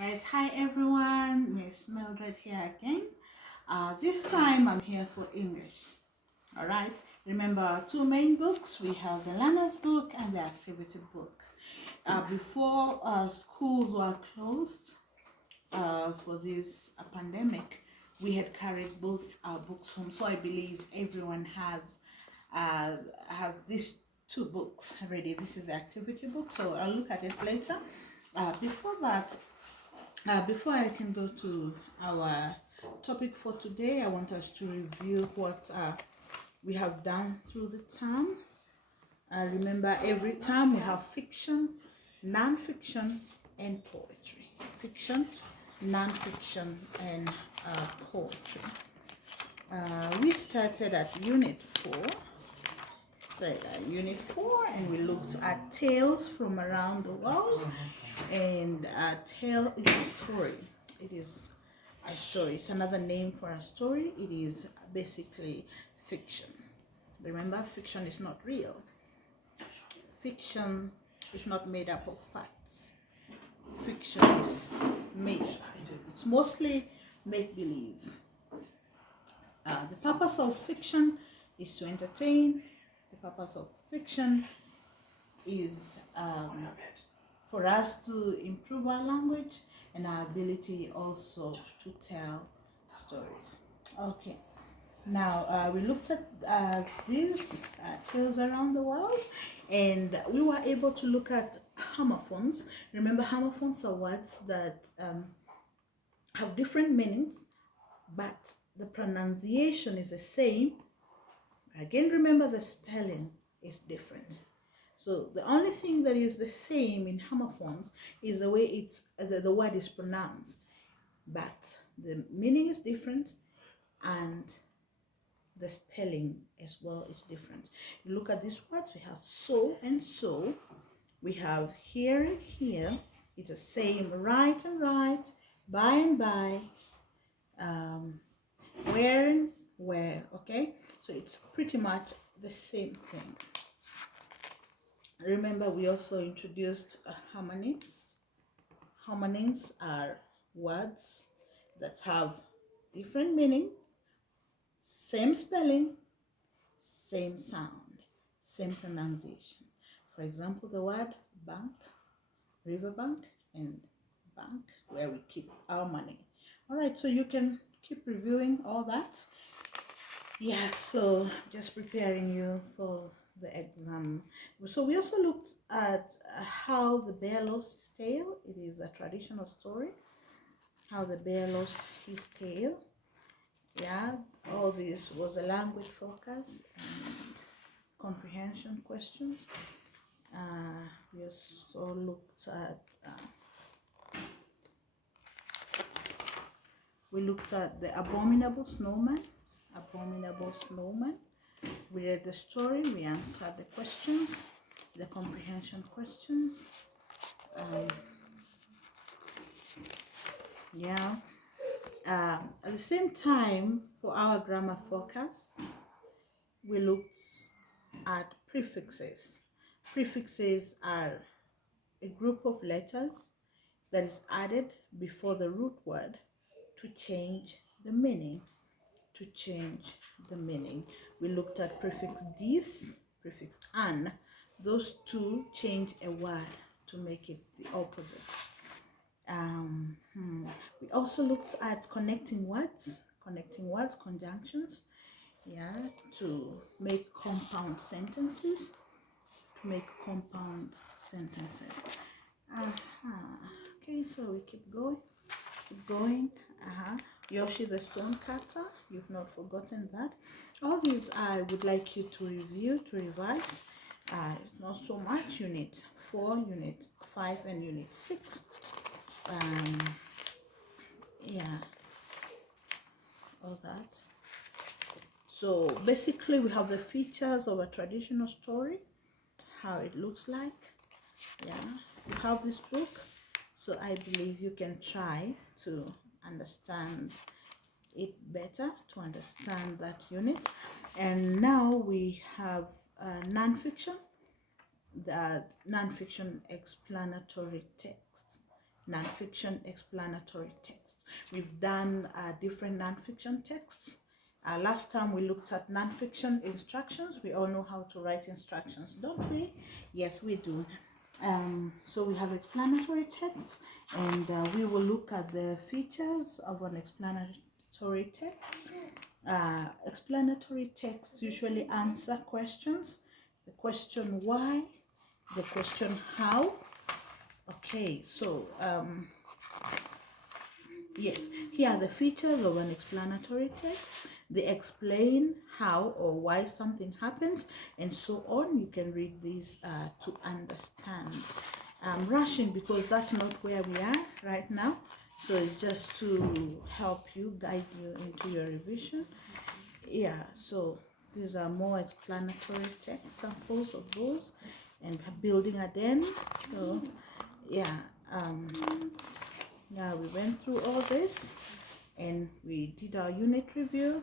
Alright, hi everyone, Miss Mildred here again. This time I'm here for English. Alright, remember our two main books. We have the learner's book and the activity book. Before schools were closed for this pandemic, we had carried both our books home. So I believe everyone has these two books already. This is the activity book, so I'll look at it later. Before that, before I can go to our topic for today, I want us to review what we have done through the term. Remember, every time we have fiction, non-fiction, and poetry. Fiction, non-fiction, and poetry. We started at Unit 4. So Unit 4, and we looked at tales from around the world. And a tale is a story. It is a story. It's another name for a story. It is basically fiction. Remember, fiction is not real. Fiction is not made up of facts. Fiction is made. It's mostly make-believe. The purpose of fiction is to entertain. The purpose of fiction is for us to improve our language and our ability also to tell stories. Okay, now we looked at these tales around the world, and we were able to look at homophones. Remember, homophones are words that have different meanings, but the pronunciation is the same. Again, remember the spelling is different. So the only thing that is the same in homophones is the way the word is pronounced, but the meaning is different and the spelling as well is different. You look at these words, we have so and so, we have here and here. It's the same, right and right, by and by, where and where. Okay, so it's pretty much the same thing. Remember, we also introduced homonyms. Homonyms are words that have different meaning, same spelling, same sound, same pronunciation. For example, the word bank, riverbank, and bank, where we keep our money. All right, so you can keep reviewing all that. Yeah, so just preparing you for the exam. So we also looked at how the bear lost his tail. It is a traditional story. How the bear lost his tail. Yeah, all this was a language focus and comprehension questions. We also looked at the abominable snowman. Abominable snowman. We read the story, we answered the questions, the comprehension questions. At the same time, for our grammar focus, we looked at prefixes. Prefixes are a group of letters that is added before the root word to change the meaning. We looked at prefix dis, prefix an. Those two change a word to make it the opposite. We also looked at connecting words, conjunctions, to make compound sentences. Okay, so we keep going. Yoshi the stone cutter, you've not forgotten that. All these I would like you to review, to revise. Not so much. Unit 4, Unit 5, and Unit 6. All that. So basically we have the features of a traditional story, how it looks like. You have this book, so I believe you can try to understand it better, to understand that unit. And now we have non-fiction, the non-fiction explanatory text. nonfiction explanatory texts. We've done different nonfiction texts. Last time we looked at nonfiction instructions. We all know how to write instructions, don't we? Yes, we do. So we have explanatory texts, and we will look at the features of an explanatory text. Explanatory texts usually answer questions. The question why, the question how. Okay, so yes, here are the features of an explanatory text. They explain how or why something happens, and so on. You can read these to understand. I'm rushing because that's not where we are right now. So it's just to help you, guide you into your revision. Yeah, so these are more explanatory text samples of those, and building a den. So yeah, now we went through all this, and we did our unit review,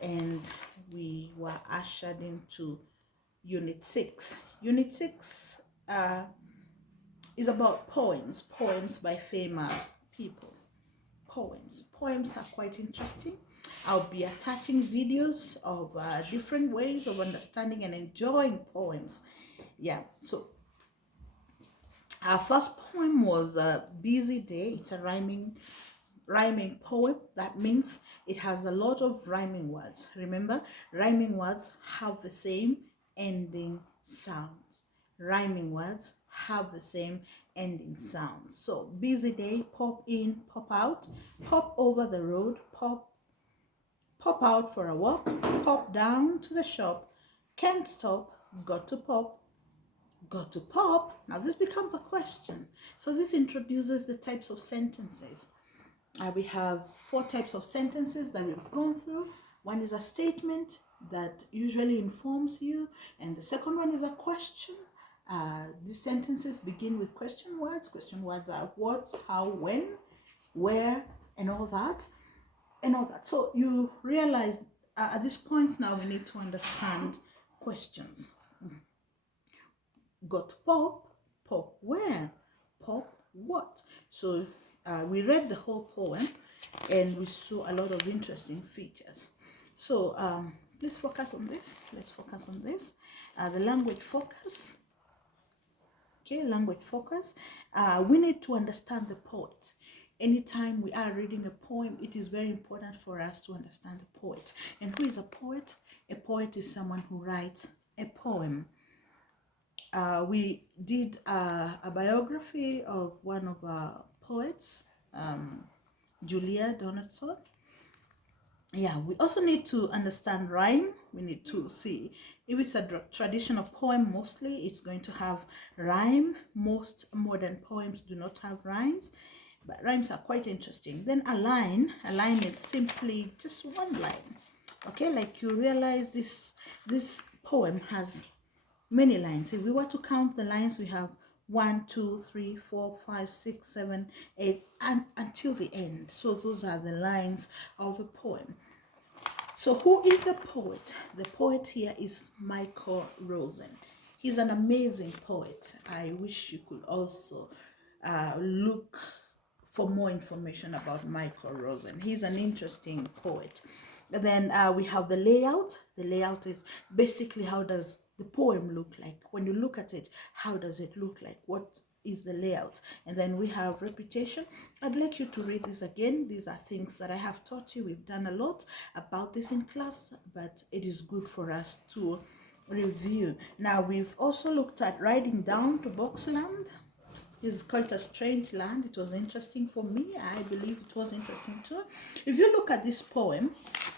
and we were ushered into unit 6. Unit 6 is about poems by famous people. Poems are quite interesting. I'll be attaching videos of different ways of understanding and enjoying poems. Yeah, so our first poem was a Busy Day. It's a rhyming poem. That means it has a lot of rhyming words. Remember, rhyming words have the same ending sounds. Rhyming words have the same ending sounds. So busy day, pop in, pop out, pop over the road, pop out for a walk, pop down to the shop, can't stop, got to pop, got to pop. Now this becomes a question. So this introduces the types of sentences. We have 4 types of sentences that we've gone through. One is a statement that usually informs you, and the second one is a question. These sentences begin with question words. Question words are what, how, when, where, and all that. So you realize at this point now we need to understand questions. Got pop, pop where, pop what. So we read the whole poem, and we saw a lot of interesting features. So please focus on this. Let's focus on this. The language focus. Okay, language focus. We need to understand the poet. Anytime we are reading a poem, it is very important for us to understand the poet. And who is a poet? A poet is someone who writes a poem. We did a biography of one of our poets, Julia Donaldson. Yeah, we also need to understand rhyme. We need to see if it's a traditional poem, mostly it's going to have rhyme. Most modern poems do not have rhymes, but rhymes are quite interesting. Then a line is simply just one line. Okay, like you realize this poem has many lines. If we were to count the lines, we have 1, 2, 3, 4, 5, 6, 7, 8, and until the end. So those are the lines of the poem. So who is the poet? The poet here is Michael Rosen. He's an amazing poet. I wish you could also look for more information about Michael Rosen. He's an interesting poet. Then we have the layout. The layout is basically how does the poem look like? When you look at it, how does it look like? What is the layout? And then we have repetition. I'd like you to read this again. These are things that I have taught you. We've done a lot about this in class, but it is good for us to review. Now we've also looked at riding down to Boxland. It's quite a strange land. It was interesting for me. I believe it was interesting too. If you look at this poem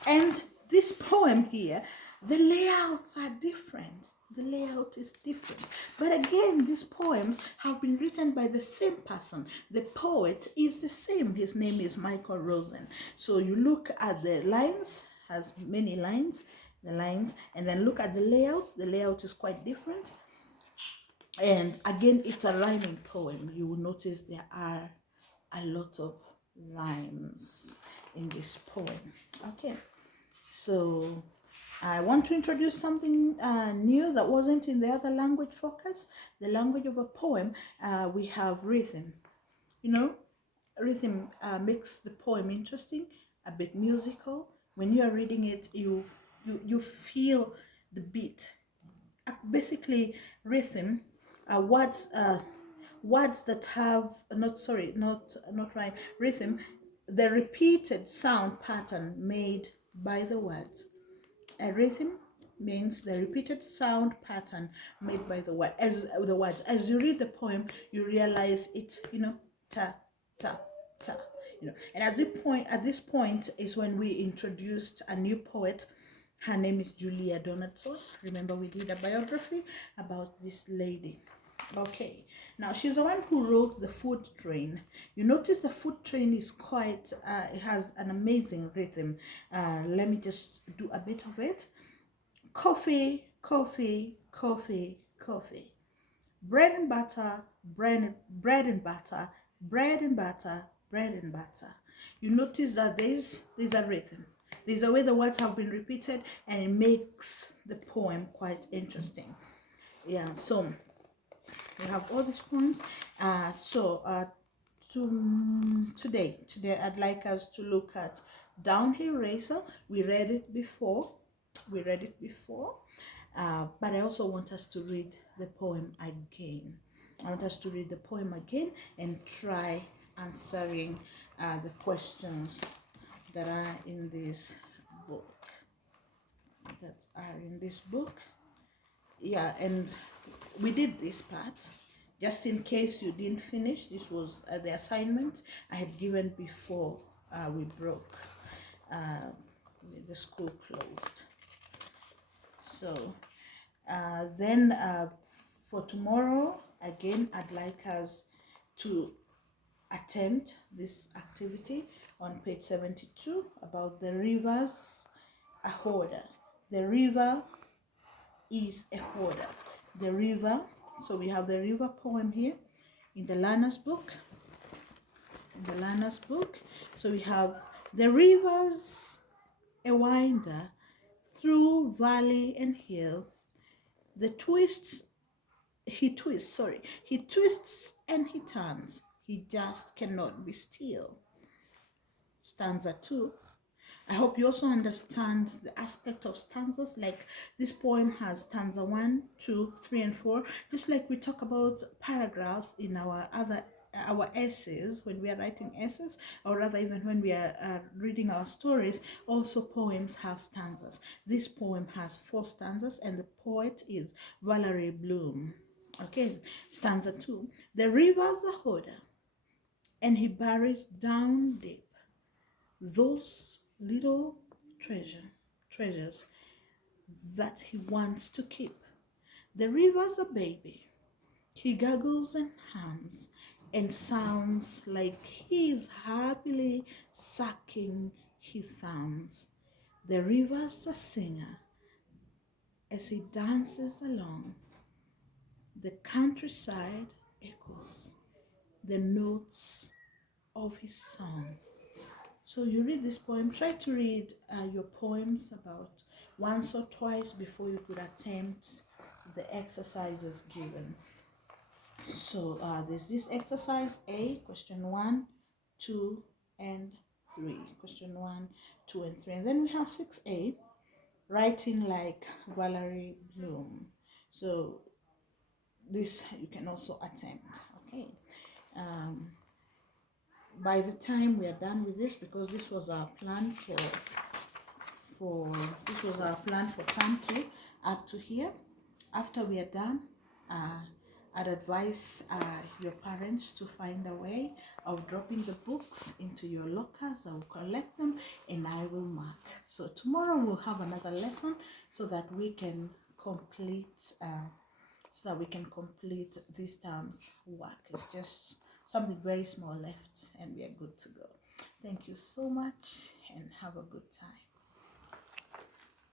and this poem here, the layouts are different. The layout is different. But again, these poems have been written by the same person. The poet is the same. His name is Michael Rosen. So you look at the lines, has many lines, the lines, and then look at the layout. The layout is quite different. And again, it's a rhyming poem. You will notice there are a lot of rhymes in this poem. Okay, so I want to introduce something new that wasn't in the other language focus. The language of a poem, we have rhythm. You know, rhythm makes the poem interesting, a bit musical. When you are reading it, you feel the beat. Basically, rhythm, words that have not rhyme. Rhythm, the repeated sound pattern made by the words. A rhythm means the repeated sound pattern made by the words. As you read the poem, you realize it's, ta ta ta, And at this point is when we introduced a new poet. Her name is Julia Donaldson. Remember, we did a biography about this lady. Okay, now she's the one who wrote The Food Train. You notice the Food Train is it has an amazing rhythm. Let me just do a bit of it. Coffee, coffee, coffee, coffee. Bread and butter, bread and butter, bread and butter, bread and butter. You notice that there's a rhythm. There's a way the words have been repeated, and it makes the poem quite interesting. Yeah, so we have all these poems. Today I'd like us to look at Downhill Racer. We read it before. But I also want us to read the poem again. I want us to read the poem again and try answering the questions that are in this book. Yeah, and we did this part just in case you didn't finish. This was the assignment I had given before we broke, the school closed. So then for tomorrow, again, I'd like us to attempt this activity on page 72 about the rivers, a hoarder. The river is a hoarder. The river, so we have the river poem here in the learner's book. So we have the rivers, a winder through valley and hill. He twists and he turns. He just cannot be still. Stanza 2. I hope you also understand the aspect of stanzas. Like, this poem has stanza 1, 2, 3, and 4. Just like we talk about paragraphs in our essays, when we are writing essays, or rather even when we are reading our stories, also poems have stanzas. This poem has 4 stanzas, and the poet is Valerie Bloom. Okay, stanza 2. The river's a hoarder, and he buries down deep those little treasures that he wants to keep. The river's a baby. He gargles and hums and sounds like he's happily sucking his thumbs. The river's a singer as he dances along. The countryside echoes the notes of his song. So you read this poem. Try to read your poems about once or twice before you could attempt the exercises given. So there's this exercise A, question 1, 2, and 3. Question 1, 2, and 3. And then we have 6A, writing like Valerie Bloom. So this you can also attempt. Okay. By the time we are done with this, because this was our plan for term 2 up to here. After we are done, I'd advise your parents to find a way of dropping the books into your lockers. I will collect them and I will mark. So tomorrow we'll have another lesson so that we can complete this term's work. It's just something very small left and we are good to go. Thank you so much and have a good time.